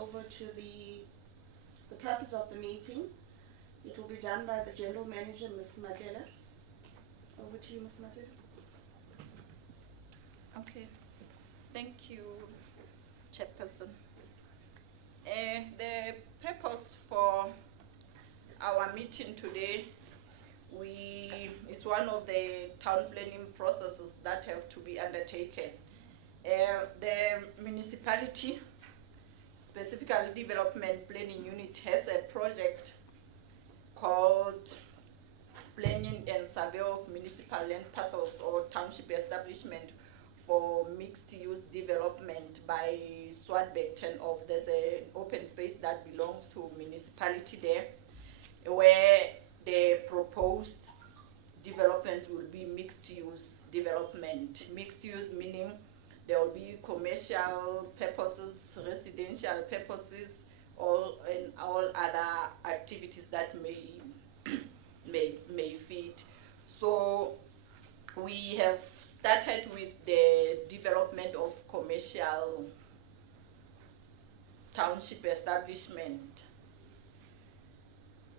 over to the purpose of the meeting. It will be done by the General Manager, Ms. Madela. Over to you, Ms. Madela. Okay, thank you, Chairperson. The purpose for our meeting today, it's one of the town planning processes that have to be undertaken. The municipality, specifically Development Planning Unit, has a project called Planning and Survey of Municipal Land Parcels or Township Establishment for Mixed-Use Development by Swartberg 10 of. There's an open space that belongs to municipality there, where the proposed development will be mixed-use development. Mixed-use meaning there will be commercial purposes, residential purposes, and all other activities that may fit. So we have started with the development of commercial township establishment,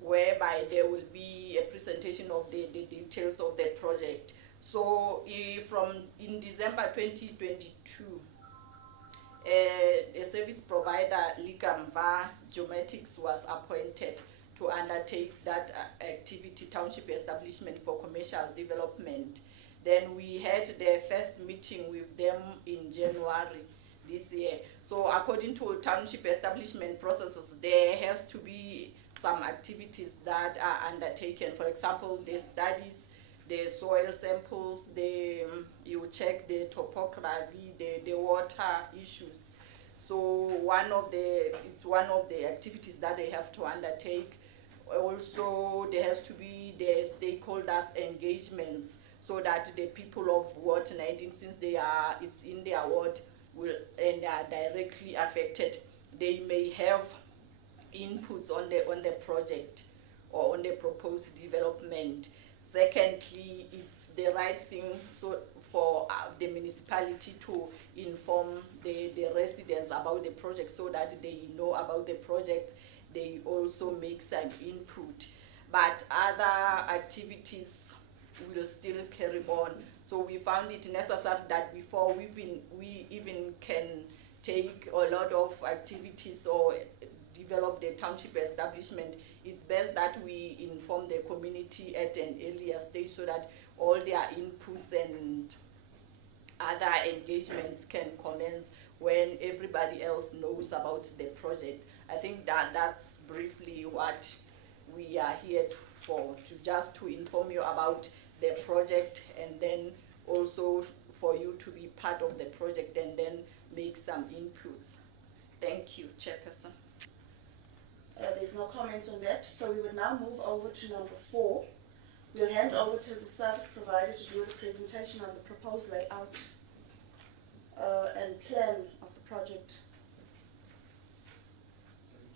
whereby there will be a presentation of the details of the project. So in December 2022, a service provider, Likamva Geomatics, was appointed to undertake that activity, township establishment for commercial development. Then we had the first meeting with them in January this year. So according to township establishment processes, there has to be some activities that are undertaken. For example, the studies, the soil samples, you check the topography, the water issues. So it's one of the activities that they have to undertake. Also, there has to be the stakeholders engagements, so that the people of Ward 19, since it's in their ward and they are directly affected, they may have inputs on the project or on the proposed development. Secondly, it's the right thing for the municipality to inform the residents about the project, so that they know about the project. They also make some input, but other activities will still carry on. So we found it necessary that before we even can take a lot of activities or develop the township establishment, it's best that we inform the community at an earlier stage, so that all their inputs and other engagements can commence when everybody else knows about the project. I think that's briefly what we are here to inform you about the project, and then also for you to be part of the project and then make some inputs. Thank you, Chairperson. There's no comments on that, so we will now move over to number 4. We'll hand over to the service provider to do the presentation on the proposed layout and plan of the project.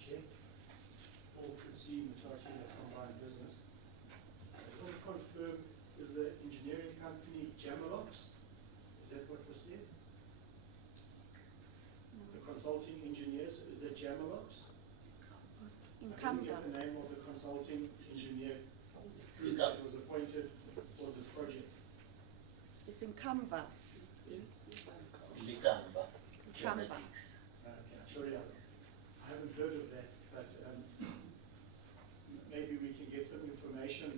Chair, all concerned majority of combined business. I just want to confirm, is the engineering company Jamalux? Is that what was said? The consulting engineers, is that Jamalux? I didn't get the name of the consulting engineer that was appointed for this project. It's in Canva. Likamva. Okay, sorry, I haven't heard of that, but maybe we can get some information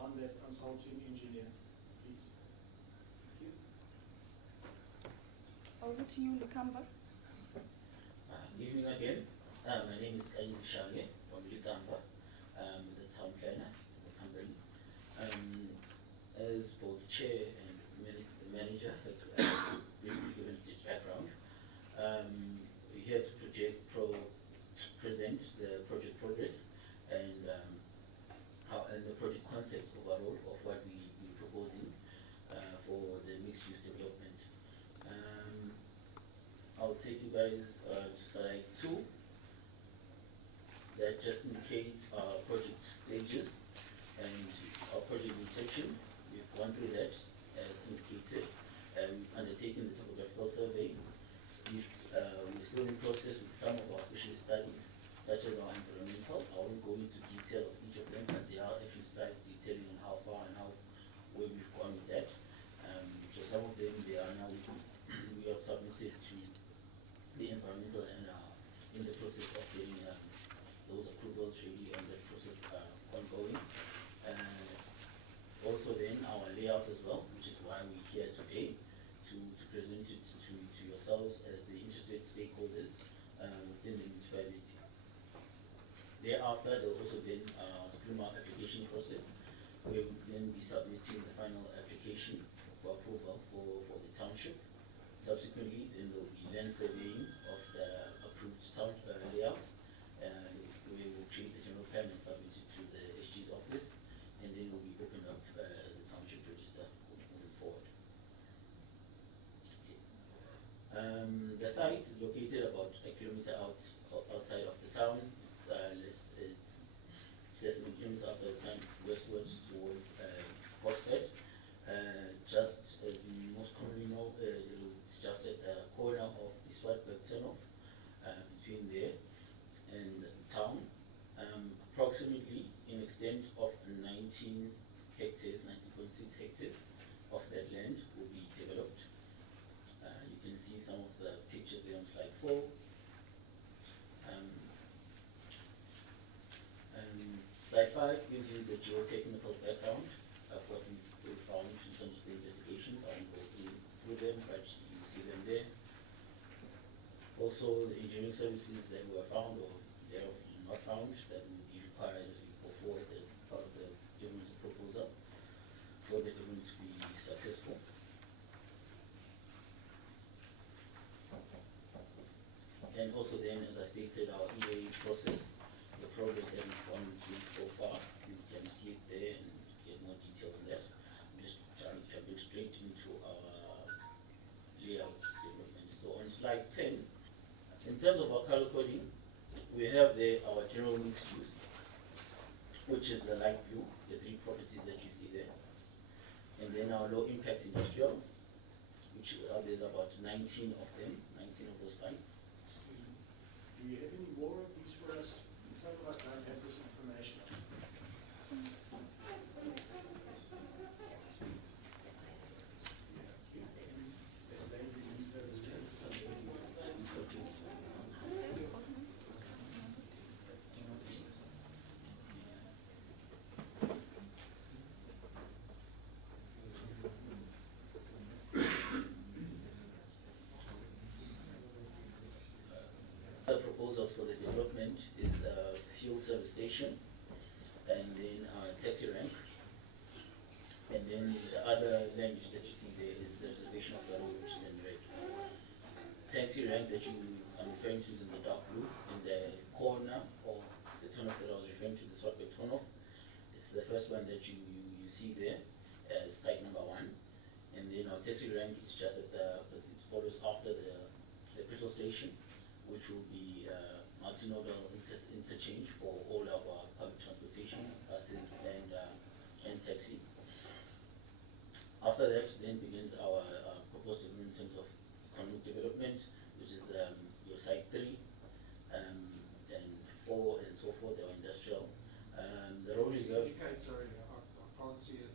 on that consulting engineer, please. Thank you. Over to you, Likamva. Evening again. My name is Kaiz Shage from Likamva, the town planner of the company. As both chair and the manager have briefly given the background, we're here to present the project progress and the project concept overall of what we're proposing for the mixed-use development. I'll take you guys to slide 2. That just indicates our project stages and our project inception. We've gone through that as indicated. We've undertaken the topographical survey. We're still in process with some of our special case studies, such as our environmental. I won't go into detail of each of them, but there are actually slides detailing on how far and where we've gone with that. So some of them, they are now, we have submitted to the environmental and in the process of getting those approvals ready and the process ongoing. Also then our layout as well, which is why we're here today, to present it to yourselves as the interested stakeholders within the municipality. Thereafter, there'll also then stream our application process, where we will then be submitting the final application for approval for the township. Subsequently, then there will be land surveying of the approved town layout, where we will create the general plan and submit it to the SG's office, and then will be opened up as a township register moving forward. Okay. The site is located about a kilometer outside of the town. It's less than a kilometer outside the town, westwards towards Swartberg. Just as we most commonly know, it's just at the corner of the Swartberg turnoff, between there and the town. Approximately in extent of 19 hectares, 19.6 hectares of that land will be developed. You can see some of the pictures there on slide 4. Slide 5 gives you the geotechnical background of what we've found in terms of the investigations. I won't go through them, but you see them there. Also, the engineering services that were found or they are not found that will be required as we go forward as part of the development proposal for the development to be successful. And also then, as I stated, our EA process, the progress that we've gone through so far, you can see it there and get more detail on that. I'm just trying to jump straight into our layout development. So on slide 10, in terms of our color coding, we have there our general mixed use, which is the light blue, the 3 properties that you see there. And then our low impact industrial, which there's about 19 of them, 19 of those sites. Do you have any more of these for us? Some of us don't have this information. The proposal for the development is a fuel service station, and then a taxi rank, and then the other language that you see there is the reservation of the road, which is in red. Taxi rank that I'm referring to is in the dark blue, in the corner or the turnoff that I was referring to, the Swartberg turnoff. It's the first one that you see there as site number 1, and then our taxi rank is just at it follows after the petrol station, which will be multimodal interchange for all of our public transportation, buses and taxi. After that, then begins our proposed development in terms of economic development, which is your site 3, and 4, and so forth, our industrial. The road reserve. Sorry, I can't see a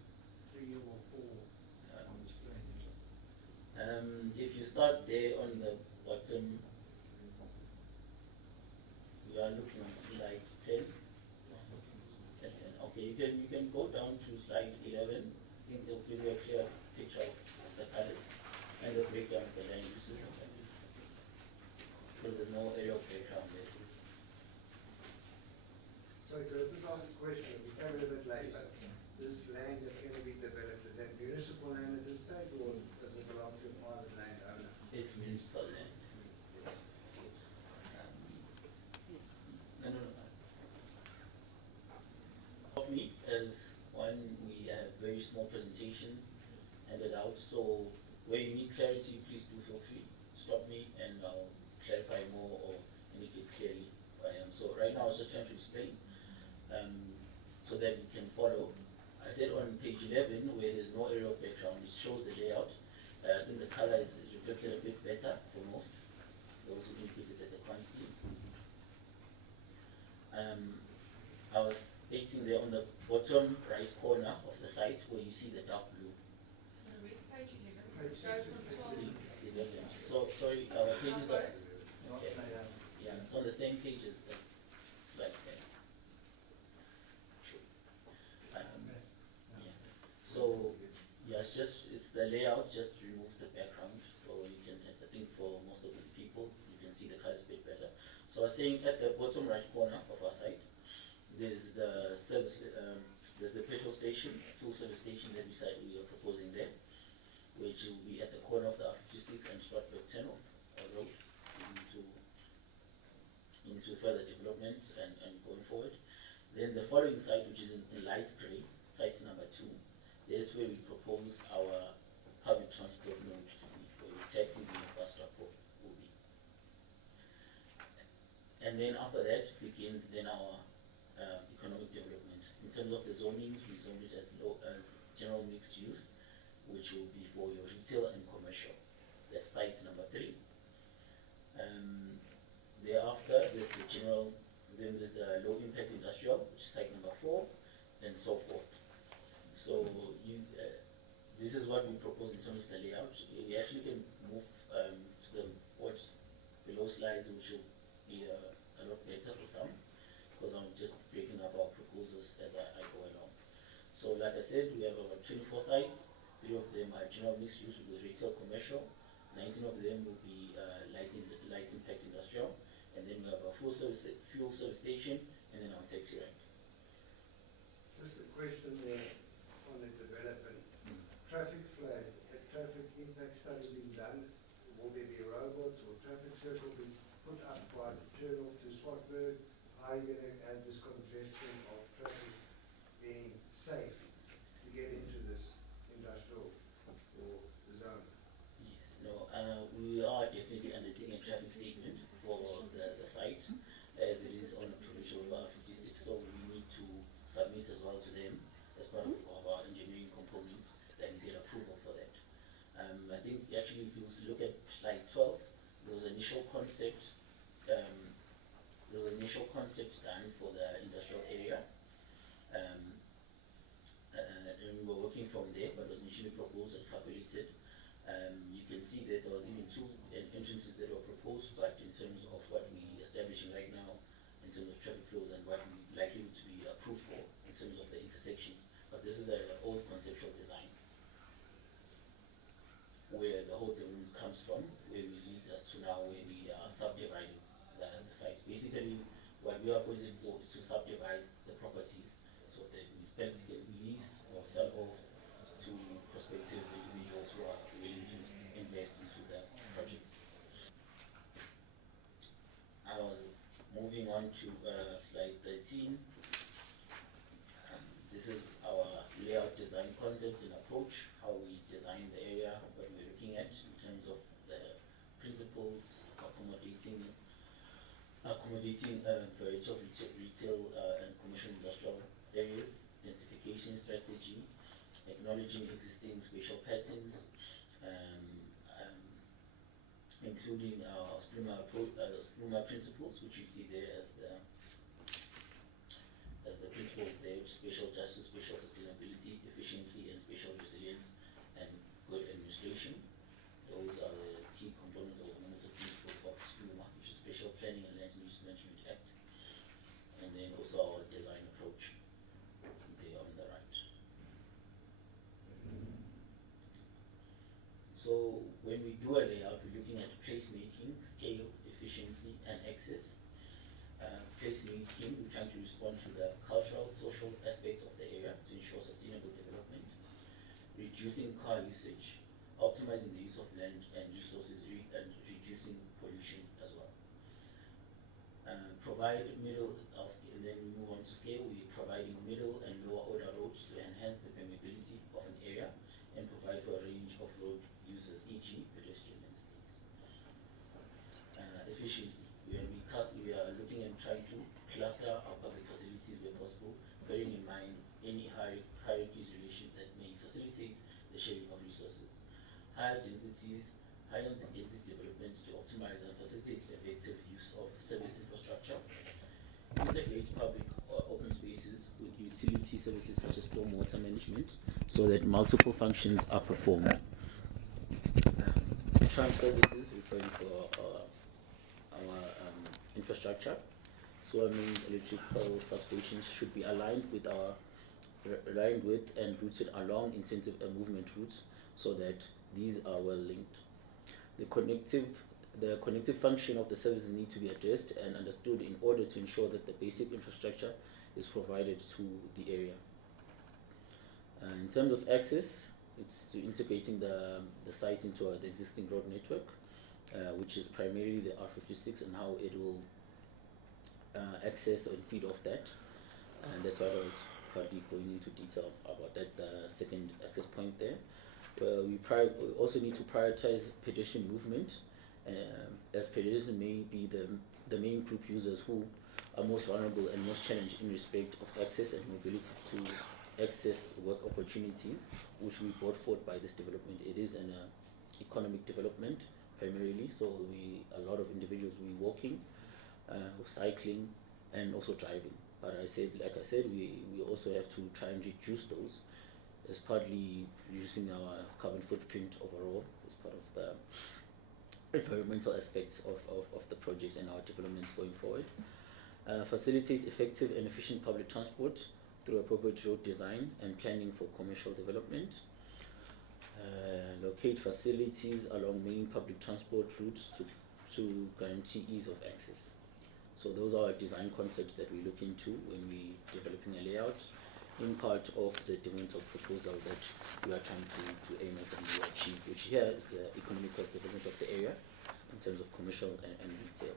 3 or 4 on this plan. If you start there on the bottom, we are looking at slide 10. Okay, you can go down to slide 11. I think they'll give you a clear picture of the colors and the breakdown of the land uses. Because there's no aerial breakdown there. Sorry, could I just ask a question? It's came a little bit later. This land that's going to be developed, is that municipal land at this stage, or does it belong to a private landowner? It's municipal land. No. Of me, as one, we have very small presentation handed out, so where you need clarity, please do feel free. Stop me and I'll clarify more or indicate clearly who I am. So right now I was just trying to explain so that you can follow. I said on page 11, where there's no aerial background, it shows the layout. I think the color is reflected a bit better for most, those who indicated that they can't see. there on the bottom right corner of the site where you see the dark blue. Page Goes 6 from and page 12. 11. So, sorry, our pages are, Right. yeah, it's on the same page as slide 10. Yeah. So, yeah, it's the layout, just remove the background, so you can, I think for most of the people, you can see the colors a bit better. So I was saying at the bottom right corner of our site, there's the service, there's the petrol station, fuel service station that we are proposing there, which will be at the corner of the R56 and Swartberg 10 road into further developments and going forward. Then the following site, which is in light gray, site number 2, that's where we propose our public transport node to be, where the taxis and the bus stop will be. And then after that begins then our economic development. In terms of the zonings, we zone it as general mixed use, which will be for your retail and commercial. That's site number 3. Thereafter, there's the general, then there's the low impact industrial, which is site number 4, and so forth. So this is what we propose in terms of the layout. We actually can move to the fourth below slides, which will be a lot better for some, because I'm just breaking up our proposals as I go along. So like I said, we have about 24 sites. 3 of them are general mixed use with retail commercial. 19 of them will be light impact industrial. And then we have a fuel service station, and then our taxi rank. Just a question there on the development. Traffic flags, a traffic impact study being done, will there be robots or traffic circle being put up by the turn off to Swartberg? How are you going to add this congestion of traffic being safe to get into this industrial or zone? Yes, no, we are definitely undertaking a traffic statement for the site, as it is on a provincial R56, so we need to submit as well to them as part of our engineering components that we get approval for that. I think actually if you look at slide 12, there was initial concept done for the industrial area, and we were working from there, but it was initially proposed and calculated. You can see that there was even 2 entrances that were proposed, but in terms of what we're establishing right now, in terms of traffic flows and what we're likely to be approved for in terms of the intersections. But this is an old conceptual design where the whole thing comes from, where we leads us to now where we are subdividing the site. Basically, what we are posing for is to subdivide the properties so that municipalities can lease or sell off to prospective individuals who are willing to invest into the projects. I was moving on to slide 13. This is our layout design concepts and approach, how we design the area, what we're looking at in terms of the principles, accommodating variety of retail and commercial industrial areas, densification strategy, acknowledging existing spatial patterns, including our Spluma principles, which you see there as the principles there, spatial justice, spatial sustainability, efficiency, and spatial resilience, and good administration. Those are the key components of the principles of Spluma, which is Spatial Planning and Land Use Management Act, and then also our design approach there on the right. So when we do a layout, we're looking at placemaking, scale, efficiency, and access. Placemaking, we're trying to respond to the cultural, social aspects of the area to ensure sustainable development. Reducing car usage, optimizing the use of land and resources, and reducing pollution as well. Provide middle, and then we move on to scale. We're providing middle and lower order roads to enhance the permeability of an area and provide for a range of road users, e.g. pedestrian and states. Efficiency. We are looking and trying to cluster our public facilities where possible, bearing in mind any hierarchies relation that may facilitate the sharing of resources. Higher density developments to optimize and facilitate effective use of service infrastructure. Integrate public or open spaces with utility services such as stormwater management, so that multiple functions are performed. Trunk services referring to our infrastructure. So means electrical substations should be aligned with and routed along intensive movement routes, so that these are well linked. The connective function of the services need to be addressed and understood in order to ensure that the basic infrastructure is provided to the area. In terms of access, it's to integrating the site into the existing road network, which is primarily the R56, and how it will access and feed off that. And that's why I was probably going into detail about that, the second access point there. We also need to prioritize pedestrian movement, as pedestrians may be the main group users who are most vulnerable and most challenged in respect of access and mobility to access work opportunities, which we brought forth by this development. It is an economic development primarily, so a lot of individuals will be walking, cycling, and also driving. But like I said, we also have to try and reduce those, as partly reducing our carbon footprint overall, as part of the environmental aspects of the project and our developments going forward. Facilitate effective and efficient public transport through appropriate road design and planning for commercial development. Locate facilities along main public transport routes to guarantee ease of access. So those are design concepts that we look into when we're developing a layout, in part of the developmental proposal that we are trying to aim at and to achieve, which here is the economic development of the area in terms of commercial and retail.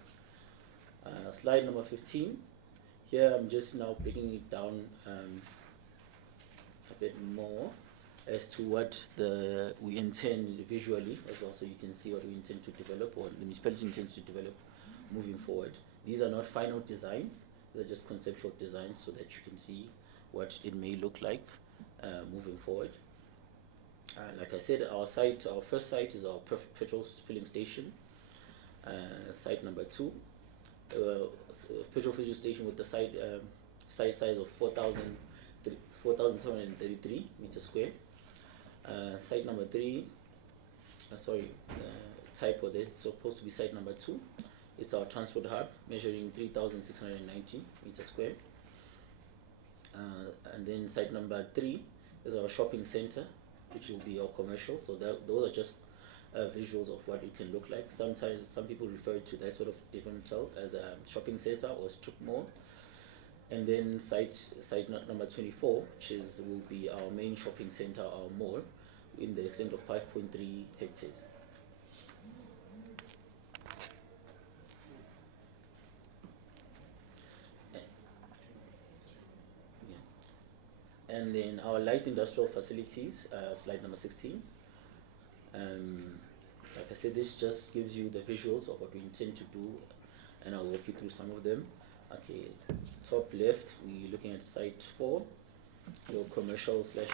Slide number 15. Here I'm just now breaking it down a bit more as to what we intend visually as well, so you can see what we intend to develop, or the municipality intends to develop moving forward. These are not final designs, they're just conceptual designs so that you can see what it may look like moving forward. Like I said, our first site is our petrol filling station. Site number 2, petrol filling station with the site size of 4,733 meters square. Site number 3, typo there, it's supposed to be site number 2. It's our transport hub, measuring 3,690 meters square. And then site number 3 is our shopping center, which will be our commercial. So those are just visuals of what it can look like. Sometimes some people refer to that sort of developmental as a shopping center or strip mall. And then site number 24, which will be our main shopping center, our mall, in the extent of 5.3 hectares. And then our light industrial facilities, slide number 16. Like I said, this just gives you the visuals of what we intend to do, and I'll walk you through some of them. Okay, top left, we're looking at site 4, your commercial slash,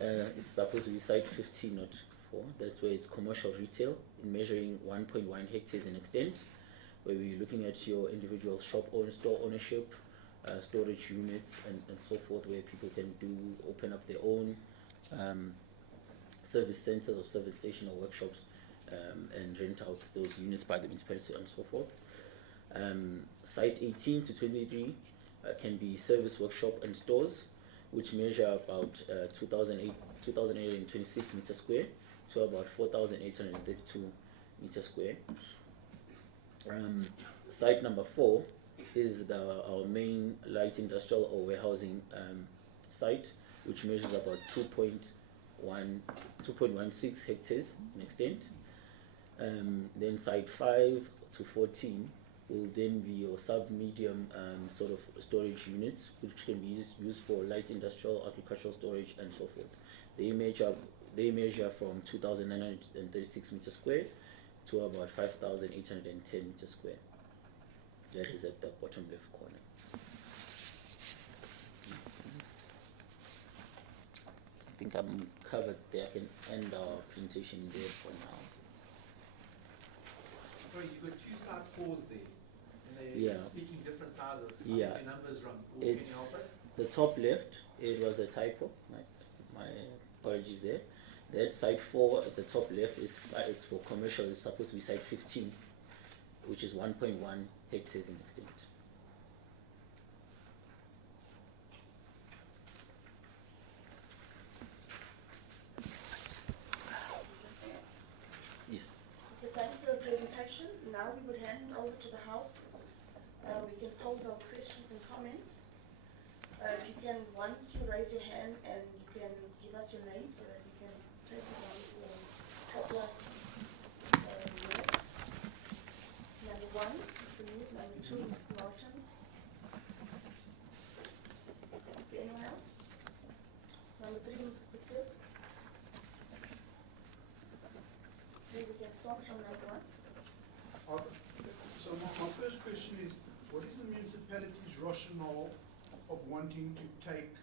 it's supposed to be site 15, not 4. That's where it's commercial retail, measuring 1.1 hectares in extent, where we're looking at your individual store ownership, storage units, and so forth, where people can open up their own service centers or service station or workshops, and rent out those units by the municipality and so forth. Site 18 to 23 can be service workshop and stores, which measure about 2,826 meters square to about 4,832 meters square. Site number 4 is our main light industrial or warehousing site, which measures about 2.16 hectares in extent. Then site 5 to 14 will then be your sub-medium sort of storage units, which can be used for light industrial, agricultural storage, and so forth. They measure from 2,936 meters square to about 5,810 meters square. That is at the bottom left corner. I think I'm covered there. I can end our presentation there for now. Sorry, you've got 2 slide 4s there. And they're Yeah. speaking different sizes. I Yeah. think the number's wrong. Can you It's help us? the top left, it was a typo. My apologies there. That site 4 at the top left is it's for commercial. It's supposed to be site 15, which is 1.1 hectares in extent. Yes. Okay, thanks for the presentation. Now we would hand over to the House. We can pose our questions and comments. If you can, once you raise your hand and you can give us your name so that we can take it on for a couple of minutes. Number 1, Mr. Newt. Number 2, Mr. Martins. Is there anyone else? Number 3, Mr. Kutsil. Okay, we can start from number 1. So my first question is, what is the municipality's rationale of wanting to take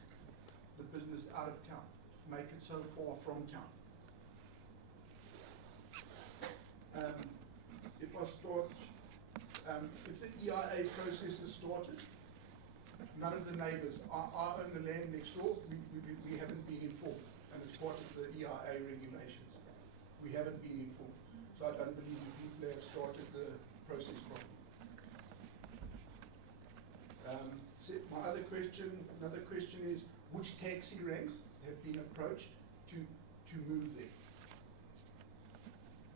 the business out of town, make it so far from town? If I start, if the EIA process has started, none of the neighbours, I own the land next door, we haven't been informed, and it's part of the EIA regulations. We haven't been informed, so I don't believe the people have started the process properly. My other question, another question is, which taxi ranks have been approached to move there?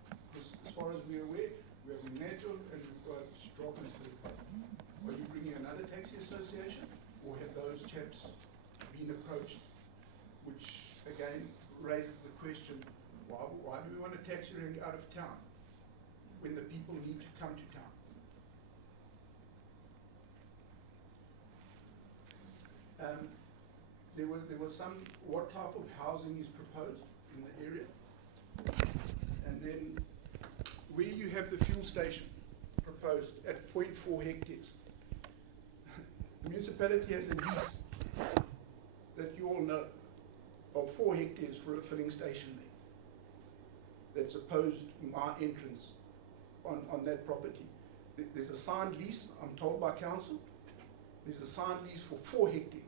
Because as far as we're aware, we have Neto and we've got Drakensberg. Are you bringing another taxi association, or have those chaps been approached? Which again raises the question, why do we want a taxi rank out of town when the people need to come to town? There was some, what type of housing is proposed in the area? And then where you have the fuel station proposed at 0.4 hectares. The municipality has a lease that you all know of 4 hectares for a filling station there. That's opposed my entrance on that property. There's a signed lease, I'm told by council, there's a signed lease for 4 hectares.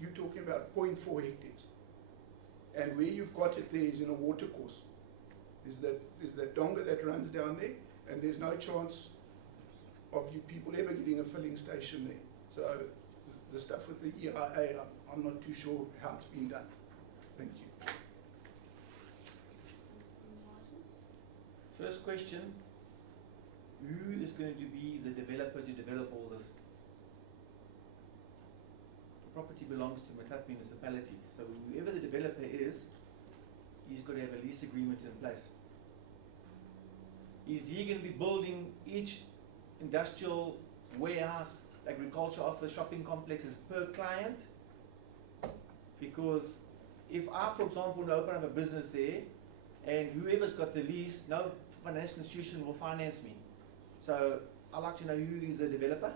You're talking about 0.4 hectares. And where you've got it there is in a water course. There's that donga that runs down there, and there's no chance of you people ever getting a filling station there. So the stuff with the EIA, I'm not too sure how it's been done. Thank you. First question, who is going to be the developer to develop all this? The property belongs to Matat municipality, so whoever the developer is, he's got to have a lease agreement in place. Is he going to be building each industrial warehouse, agriculture office, shopping complexes per client? Because if I, for example, want to open up a business there, and whoever's got the lease, no financial institution will finance me. So I'd like to know who is the developer,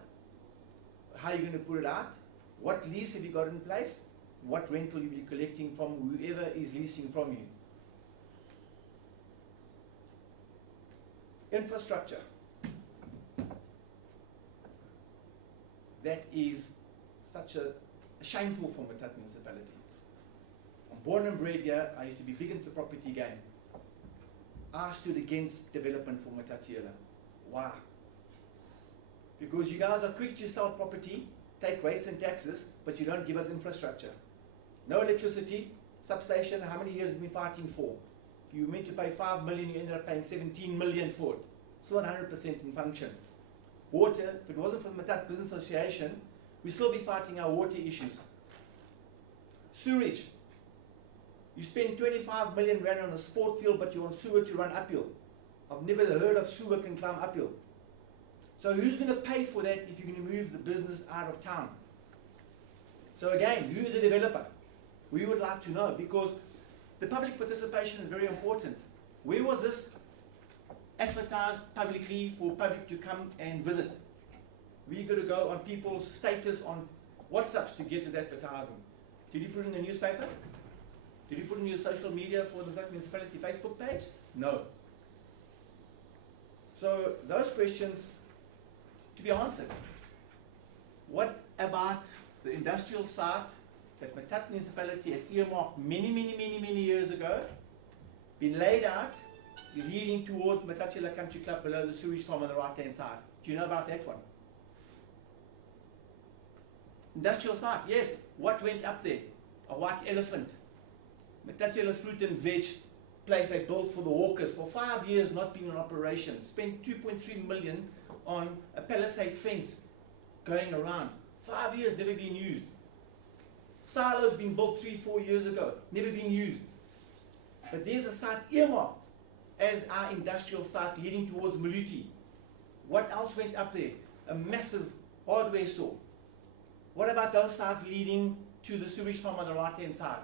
how you're going to put it out, what lease have you got in place, what rental you'll be collecting from whoever is leasing from you. Infrastructure. That is such a shameful for Matat municipality. I'm born and bred here. I used to be big into the property game. I stood against development for Matatiela. Why? Because you guys are quick to sell property, take rates and taxes, but you don't give us infrastructure. No electricity, substation, how many years have we been fighting for? You meant to pay 5 million, you ended up paying 17 million for it. Still 100% in function. Water, if it wasn't for the Matat Business Association, we'd still be fighting our water issues. Sewerage. You spend 25 million rand on a sport field, but you want sewer to run uphill. I've never heard of sewer can climb uphill. So who's going to pay for that if you're going to move the business out of town? So again, who is the developer? We would like to know, because the public participation is very important. Where was this advertised publicly for public to come and visit? We're going to go on people's status on WhatsApps to get this advertising. Did you put it in the newspaper? Did you put it in your social media for the municipality Facebook page? No. So those questions to be answered. What about the industrial site that Matat municipality has earmarked many years ago, been laid out, leading towards Matatila Country Club below the sewage farm on the right-hand side? Do you know about that one? Industrial site, yes. What went up there? A white elephant. Matatila fruit and veg place they built for the hawkers for 5 years, not been in operation. Spent 2.3 million on a palisade fence going around. 5 years, never been used. Silos been built 3-4 years ago, never been used. But there's a site earmarked as our industrial site leading towards Maluti. What else went up there? A massive hardware store. What about those sites leading to the sewage farm on the right-hand side?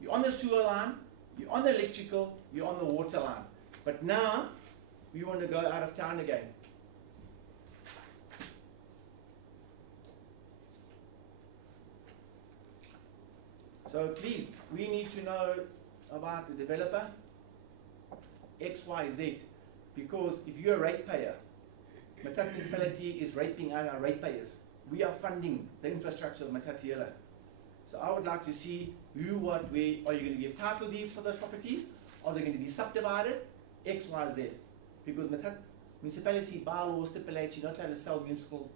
You're on the sewer line, you're on the electrical, you're on the water line. But now, we want to go out of town again. So please, we need to know about the developer, X, Y, Z, because if you're a ratepayer, Matat municipality is raping our ratepayers. We are funding the infrastructure of Matatiele. So I would like to see who, what, where. Are you going to give title deeds for those properties? Are they going to be subdivided? X, Y, Z. Because Matat municipality by law stipulates you're not allowed to sell municipal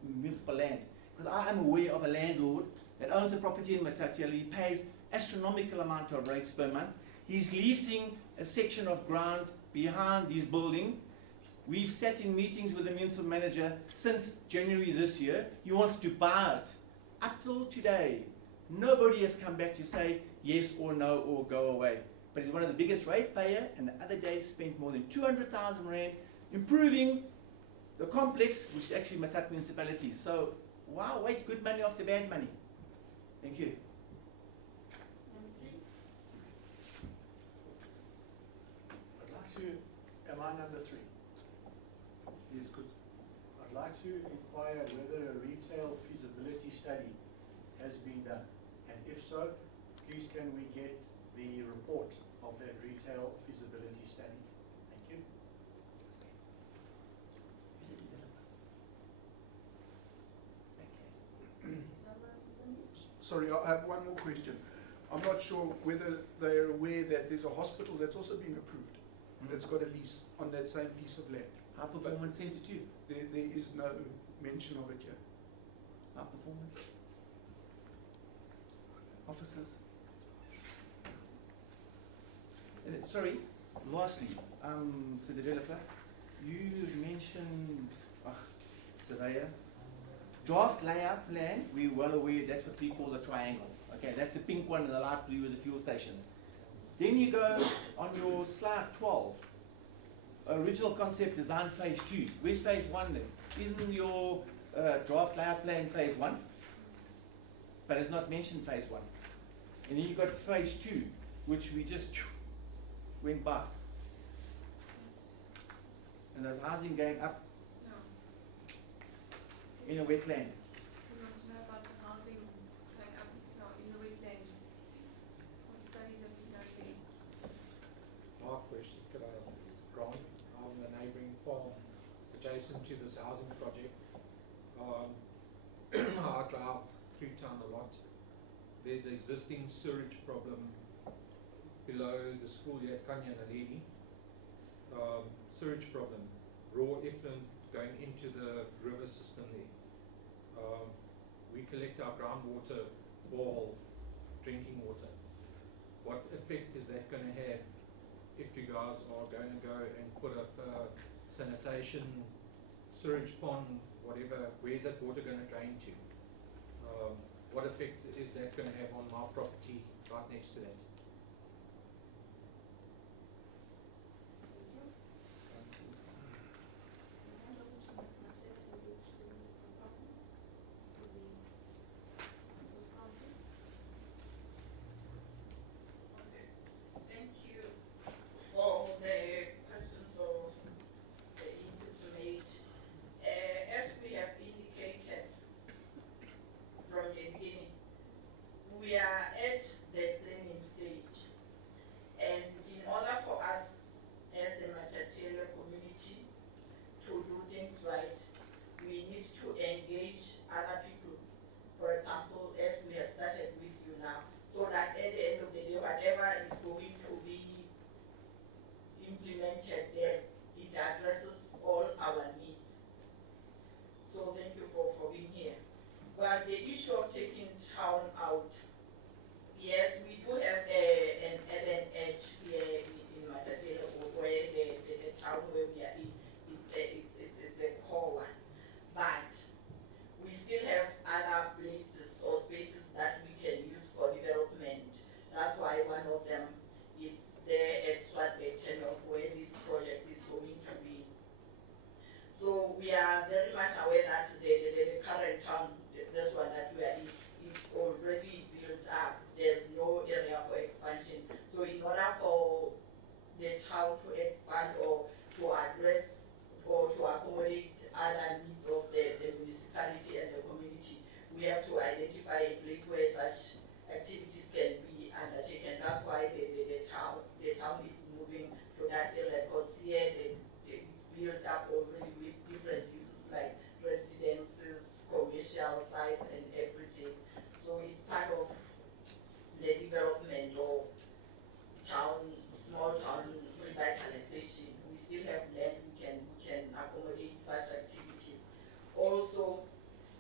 land. Because I am aware of a landlord that owns a property in Matatiele. He pays astronomical amount of rates per month. He's leasing a section of ground behind his building. We've sat in meetings with the municipal manager since January this year. He wants to buy it. Up till today, nobody has come back to say yes or no or go away. But he's one of the biggest ratepayer, and the other day spent more than 200,000 rand improving the complex, which is actually Matat municipality. So why waste good money after bad money? Thank you. I'd like to, am I number 3? Yes, good. I'd like to inquire whether a retail feasibility study has been done. And if so, please can we get the report of that retail feasibility study? Thank you. Sorry, I have one more question. I'm not sure whether they're aware that there's a hospital that's also been approved, that's got a lease on that same piece of land. High Performance Centre too. There is no mention of it here. High Performance. Officers. Sorry, lastly, Mr. Developer, you mentioned surveyor. Draft layout plan, we're well aware that's what we call the triangle. Okay, that's the pink one and the light blue with the fuel station. Then you go on your slide 12, original concept design phase 2. Where's phase 1 then? Isn't your draft layout plan phase 1? But it's not mentioned phase 1. And then you got phase 2, which we just went by. And there's housing going up in a wetland. We want to know about the housing going up in the wetland. What studies have been done there? My question, could I is Grant, on the neighbouring farm adjacent to this housing project. I drive through town a lot. There's an existing sewage problem below the school here at Kanya Naledi. Sewage problem, raw effluent going into the river system there. We collect our groundwater, borehole, drinking water. What effect is that going to have if you guys are going to go and put up sanitation, sewage pond, whatever? Where's that water going to drain to? What effect is that going to have on my property right next to that? Thank you for the questions or the inputs made. As we have indicated from the beginning, we are at the planning stage. need to engage other people. For example, as we have started with you now, so that at the end of the day, whatever is going to be implemented there, it addresses all our needs. So thank you for being here. But the issue of taking town out, yes, we do have an edge here in Matadele, where the town where we are in, it's a core one. But we still have other places or spaces that we can use for development. That's why one of them is there at Swartberg, where this project is going to be. So we are very much aware that the current town, this one that we are in, is already built up. There's no area for expansion. So in order for the town to expand or to address or to accommodate other needs of the municipality and the community, we have to identify a place where such activities can be undertaken. That's why the town is moving to that area, because here it's built up already with different uses like residences, commercial sites, and everything. So it's part of the development of small town revitalization. We still have land, we can accommodate such activities. Also,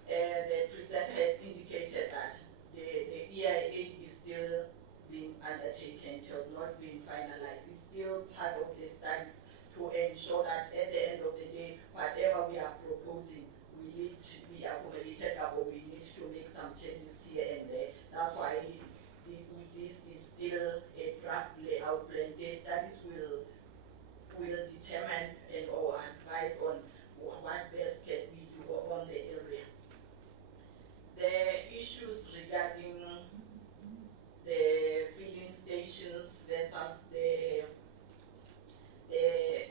the presenter has indicated that the EIA is still being undertaken. It has not been finalized. It's still part of the studies to ensure that at the end of the day, whatever we are proposing, we need to be accommodated, or we need to make some changes here and there. That's why this is still a draft layout plan. The studies will determine and or advise on what best can we do on the area. The issues regarding the filling stations versus the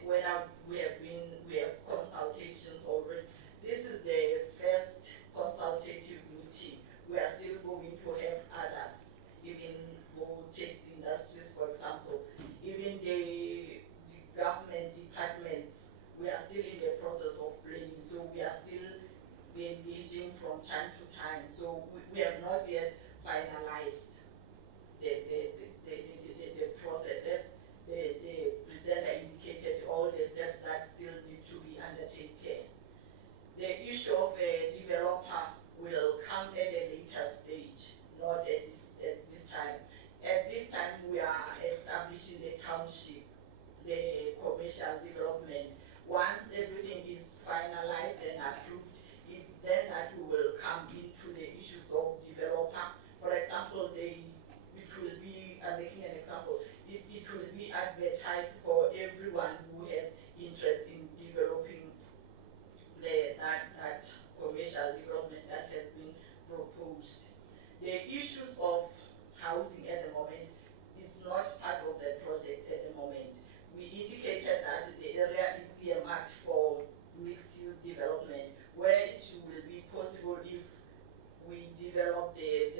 whether we have consultations already. This is the first consultative meeting. We are still going to have others, even tax industries, for example, even the government departments. We are still in the process of planning, so we are still engaging from time to time. So we have not yet finalized the processes. The presenter indicated all the steps that still need to be undertaken. The issue of a developer will come at a later stage, not at this time. At this time, we are establishing the township, the commercial development. Once everything is finalized and approved, it's then that we will come into the issues of developer. For example, it will be, I'm making an example, it will be advertised for everyone who has interest in developing that commercial development that has been proposed. The issues of housing at the moment is not part of the project at the moment. We indicated that the area is earmarked for mixed-use development, where it will be possible if we develop the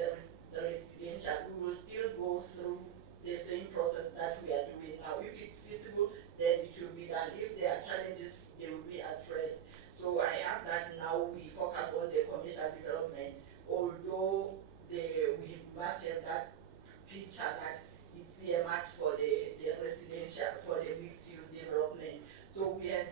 residential. We will still go through the same process that we are doing now. If it's feasible, then it will be done. If there are challenges, they will be addressed. So I ask that now we focus on the commercial development, although we must have that picture that it's earmarked for the residential, for the mixed-use development. So we have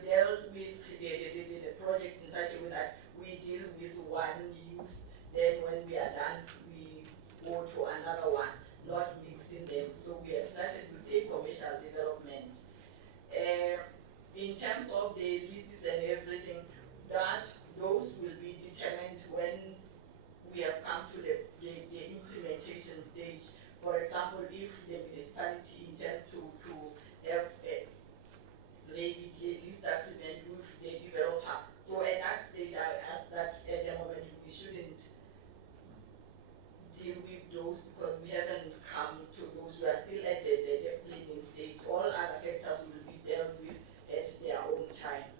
dealt with the project in such a way that we deal with one use, then when we are done, we go to another one, not mixing them. So we have started with the commercial development. In terms of the leases and everything, those will be determined when we have come to the implementation stage. For example, if the municipality intends to have a lease agreement with the developer. So at that stage, I ask that at the moment we shouldn't deal with those because we haven't come to those. We are still at the planning stage. All other factors will be dealt with at their own time.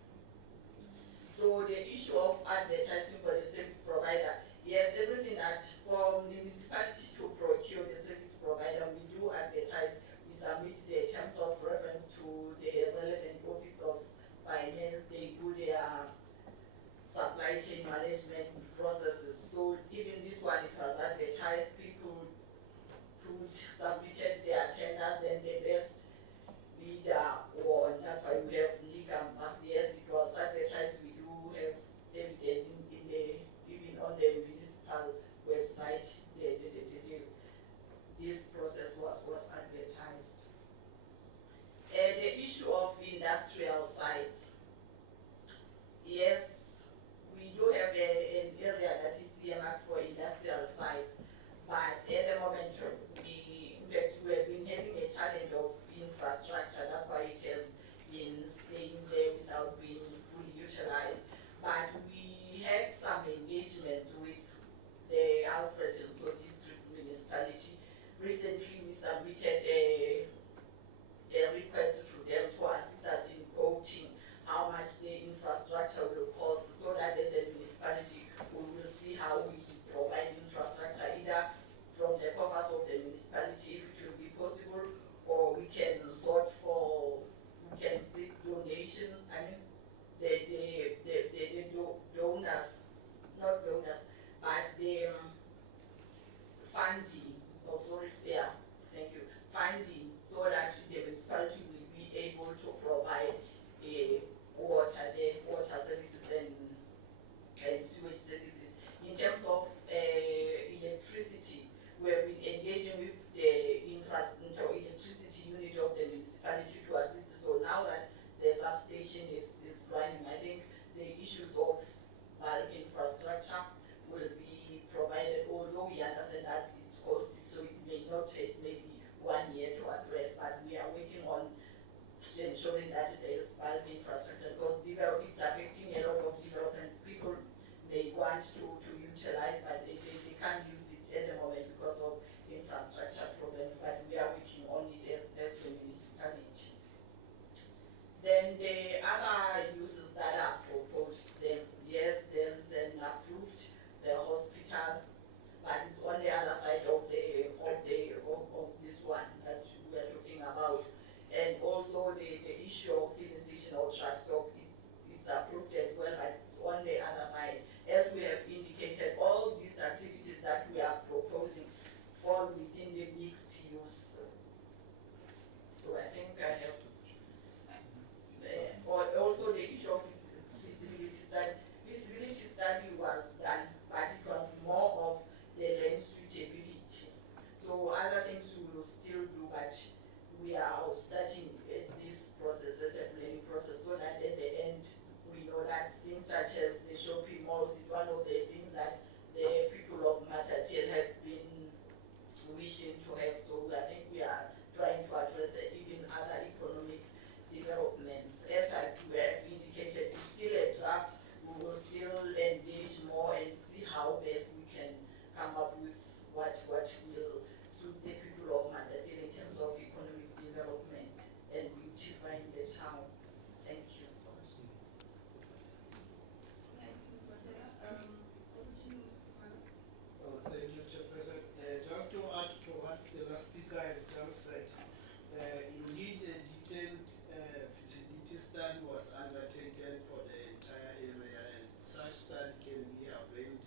So the issue of advertising for the service provider, yes, everything that from the municipality to procure the service provider, we do advertise. We submit the terms of reference to the relevant office of finance. They do their sites. Yes, we do have an area that is earmarked for industrial sites, but at the moment, in fact, we have been having a challenge of infrastructure. That's why it has been staying there without being fully utilized. But we had some engagements with the Alfred and So District Municipality. Recently, we submitted a request to them to assist us in quoting how much the infrastructure will cost, so that the municipality will see how we provide infrastructure, either from the coffers of the municipality, if it will be possible, or we can seek donations. I mean, the donors, not donors, but the funding, thank you, funding, so that the municipality will be able to provide water services and sewage services. In terms of electricity, we have been engaging with the electricity unit of the municipality to assist. So now that the substation is running, I think the issues of infrastructure will be provided, although we understand that it's costly, so it may not take maybe 1 year to address, but we are working on ensuring that there is bulk infrastructure, because it's affecting a lot of developments. People may want to utilize, but they can't use it at the moment because of infrastructure problems, but we are working on it as the municipality. Then the other uses that are proposed, then yes, there is an approved the hospital, but it's on the other side of this one that we are talking about. And also the issue of filling station or truck stop, it's approved as well, but it's on the other side. As we have indicated, all these activities that we are proposing fall within the mixed use. So I think I have to. Also the issue of feasibility study. Feasibility study was done, but it was more of the land suitability. So other things we will still do, but we are starting this process as a planning process, so that at the end we know that things such as the shopping malls is one of the things that the people of Matatiel have been wishing to have. So I think we are trying to address even other economic developments. As we have indicated, it's still a draft. We will still engage more and see how best we can come up with what will suit the people of Matatiel in terms of economic development and beautifying the town. Thank you. Thanks, Ms. Matera. Over to you, Mr. Kwana. Oh, thank you, Chairperson. Just to add to what the last speaker has just said, indeed a detailed feasibility study was undertaken for the entire area, and such study can be availed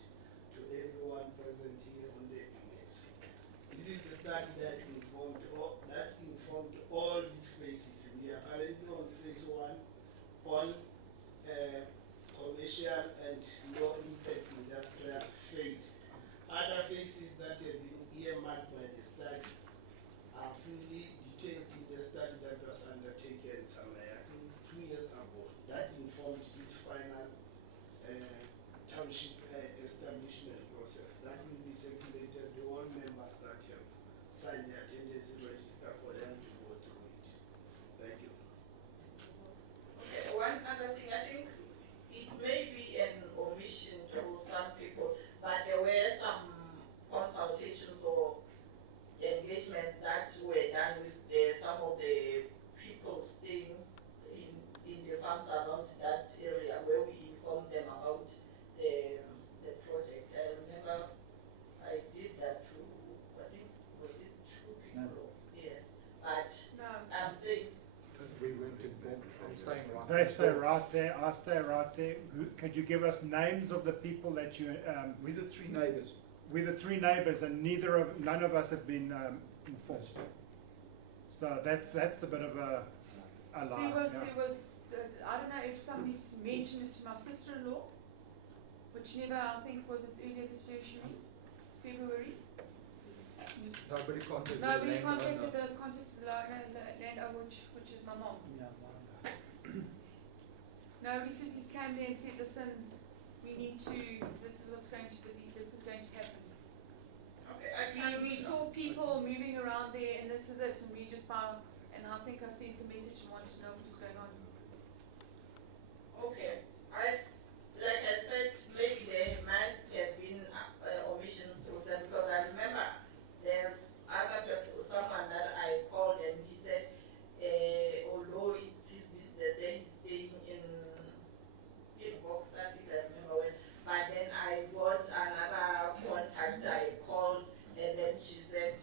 to everyone present here on the image. This is the study that informed all these phases. We are currently on phase 1 on commercial and low impact industrial phase. Other phases that have been earmarked by the study are fully detailed in the study that was undertaken somewhere, I think 2 years ago. That informed this final township establishment process. That will be circulated to all members that have signed the attendance register for them to go through it. Thank you. Okay, one other thing, I think it may be an omission to some people, but there were some consultations or engagements that were done with some of the people staying in the farms around that area, where we informed them about the project. I remember I did that to, I think, was it 2 people? No. Yes, but No. I'm saying, We went involved. I'm staying right. They stay right there. I stay right there. Could you give us names of the people that you? We're the 3 neighbours. We're the 3 neighbours, and none of us have been informed. So that's a bit of a lie. There was, I don't know if somebody mentioned it to my sister-in-law, which never, I think, was it earlier this year, February? Nobody contacted the Nobody landowner. contacted the landowner, which is my mom. Yeah, Nobody physically came there and said, listen, we need to, this is what's going to this is going to happen. Okay, We saw people moving around there and this is it, and we just found, and I think I sent a message and wanted to know what was going on. Okay, like I said, maybe there must have been omissions to them, because I remember there's someone that I called and he said, although it's his business, then he's staying in Boxat, if I remember when, but then I got another contact, I called, and then she said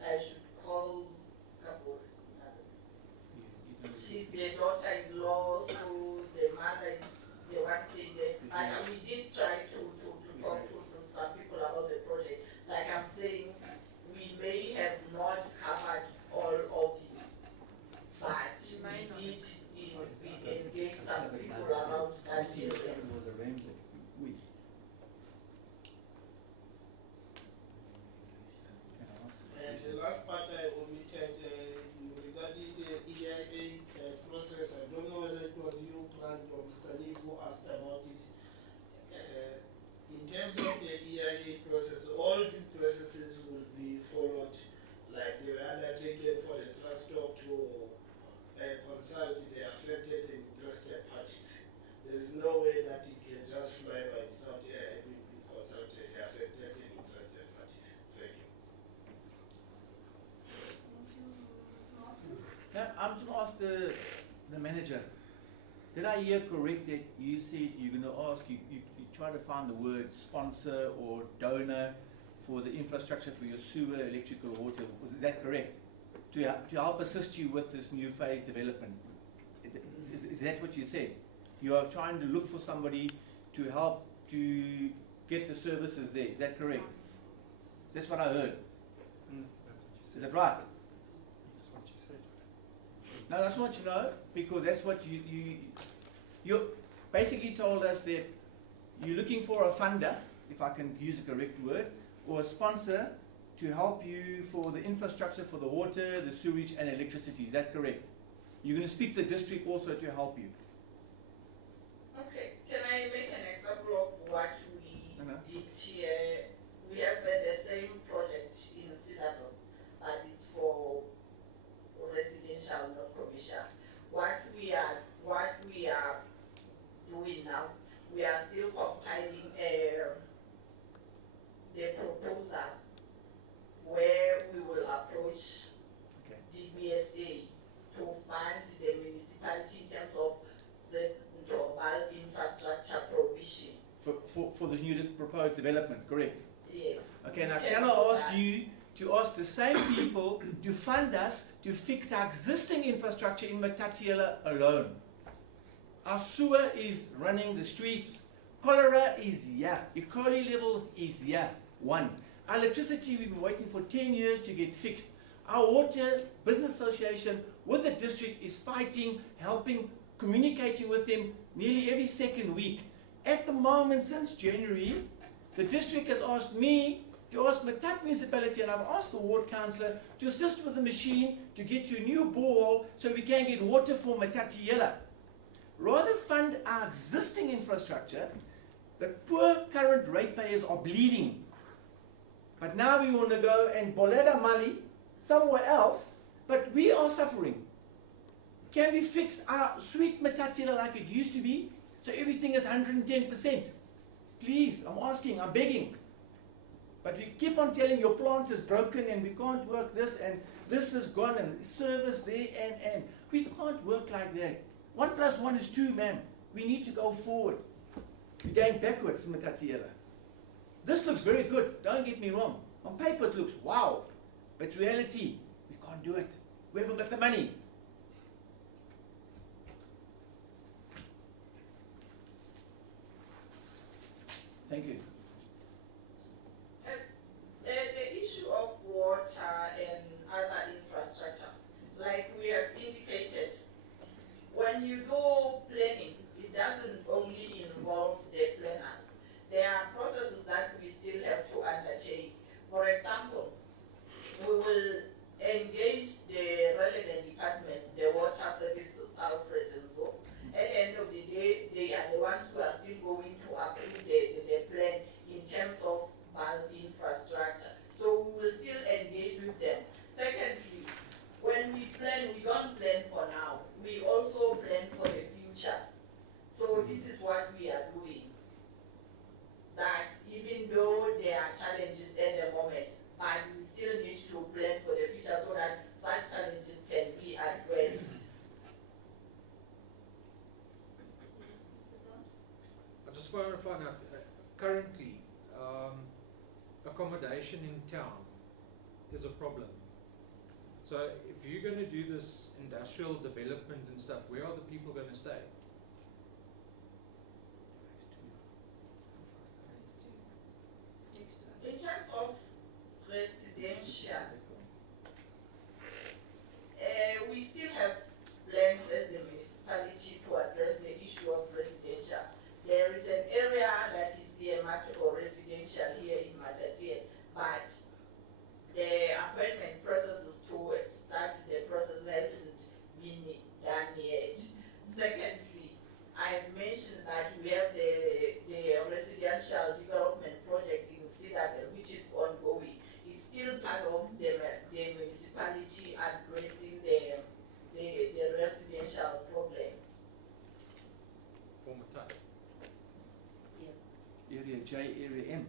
I should call Kabul. She's the daughter-in-law, so the mother is the one staying there. And we did try to talk to some people about the project. Like I'm saying, we may have not covered all of it, but we engaged some people around that area. The last part I omitted regarding the EIA process, I don't know whether it was you, Grant, or Mr. Lee, who asked about it. In terms of the EIA process, all due processes will be followed, like they were undertaken for the trust stop to consult the affected and interested parties. There is no way that it can just fly by without having consulted the affected and interested parties. Thank you. Now, I'm just going to ask the manager. Did I hear correct that you said you're going to ask, you try to find the word sponsor or donor for the infrastructure for your sewer, electrical, water? Is that correct? To help assist you with this new phase development. Is that what you said? You are trying to look for somebody to help to get the services there. Is that correct? That's what I heard. Is that right? That's what you said. No, that's what you know, because that's what you basically told us that you're looking for a funder, if I can use a correct word, or a sponsor to help you for the infrastructure for the water, the sewage and electricity. Is that correct? You're going to speak to the district also to help you. Okay, can I make an example of what we did here? We have the same project in Cedar, but it's for residential, not commercial. What we are doing now, we are still compiling the proposal where we will approach DBSA to fund the municipality in terms of central infrastructure provision. For this new proposed development, correct? Yes. Okay, now can I ask you to ask the same people to fund us to fix our existing infrastructure in Matatiele alone? Our sewer is running the streets. Cholera is here. E. coli levels is here. 1. Our electricity, we've been waiting for 10 years to get fixed. Our water business association with the district is fighting, helping, communicating with them nearly every second week. At the moment, since January, the district has asked me to ask Matat municipality, and I've asked the ward councillor to assist with the machine to get to a new borehole so we can get water for Matatiele. Rather fund our existing infrastructure, the poor current ratepayers are bleeding. But now we want to go and bolega mali somewhere else, but we are suffering. Can we fix our sweet Matatiele like it used to be, so everything is 110%? Please, I'm asking, I'm begging. But we keep on telling your plant is broken and we can't work this and this is gone and service there and. We can't work like that. 1 + 1 is 2, ma'am. We need to go forward. We're going backwards in Matatiele. This looks very good, don't get me wrong. On paper it looks wow, but reality, we can't do it. We haven't got the money. Thank you. The issue of water and other infrastructure, like we have indicated, when you do planning, it doesn't only involve the planners. There are processes that we still have to undertake. For example, we will engage the relevant departments, the water services, Alfred and so, and want to find out, currently, accommodation in town is a problem. So if you're going to do this industrial development and stuff, where are the people going to stay? In terms of residential, we still have plans as the municipality to address the issue of residential. There is an area that is earmarked for residential here in Matatiele, but the appointment processes to start the process hasn't been done yet. Secondly, I've mentioned that we have the residential development project in Citadel, which is ongoing. It's still part of the municipality addressing the residential problem. For Matata? Yes. Area J, Area M.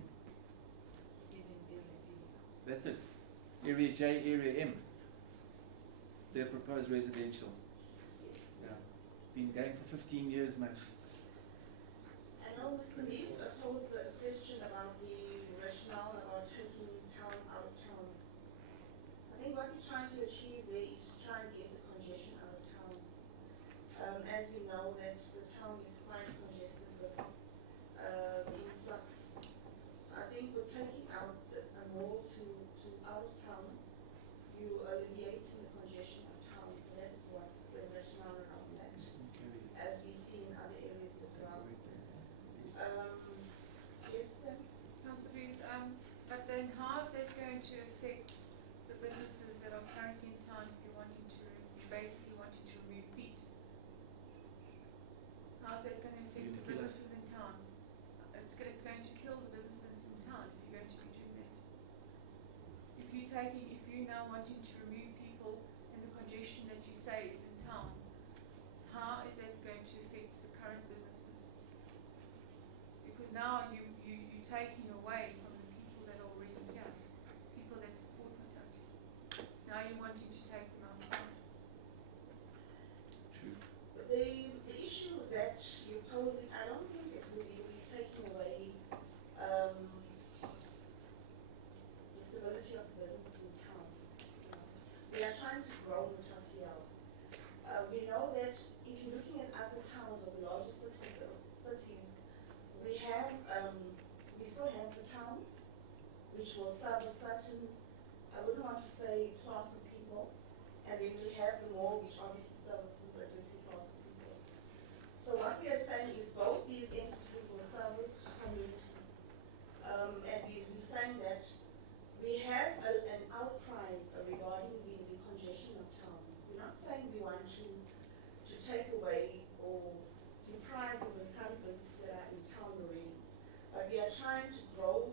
That's it. Area J, Area M. Their proposed residential. Yes. Yeah. It's been going for 15 years, man. I know Mr. Lee posed a question about the rationale about taking town out of town. I think what we're trying to achieve there is to try and get the congestion out of town. As we know that the town is quite congested with the influx. So I think we're taking out a mall to out of town, you alleviating the congestion of town. So that is what's the rationale around that, as we see in other areas as well. Yes, Sam? Councillor Booth, but then how is that going to affect the businesses that are currently in town if you're wanting to, you're basically wanting to remove peat? How is that going to affect the businesses in town? It's going to kill the businesses in town if you're going to be doing that. If you're now wanting to remove people and the congestion that you say is in town, how is that going to affect the current businesses? Because now you're taking away from the people that are already here, people that support Matati. Now you're wanting to take them outside. True. The issue that you're posing, I don't think it will be taking away the stability of businesses in town. We are trying to grow Matatiele. We know that if you're looking at other towns or the larger cities, we have we still have the town, which will serve a certain, I wouldn't want to say class of people, and then we have the mall, which obviously services a different class of people. So what we are saying is both these entities will service a community. And we're saying that we have an outcry regarding the congestion of town. We're not saying we want to take away or deprive of the current businesses that are in town already, but we are trying to grow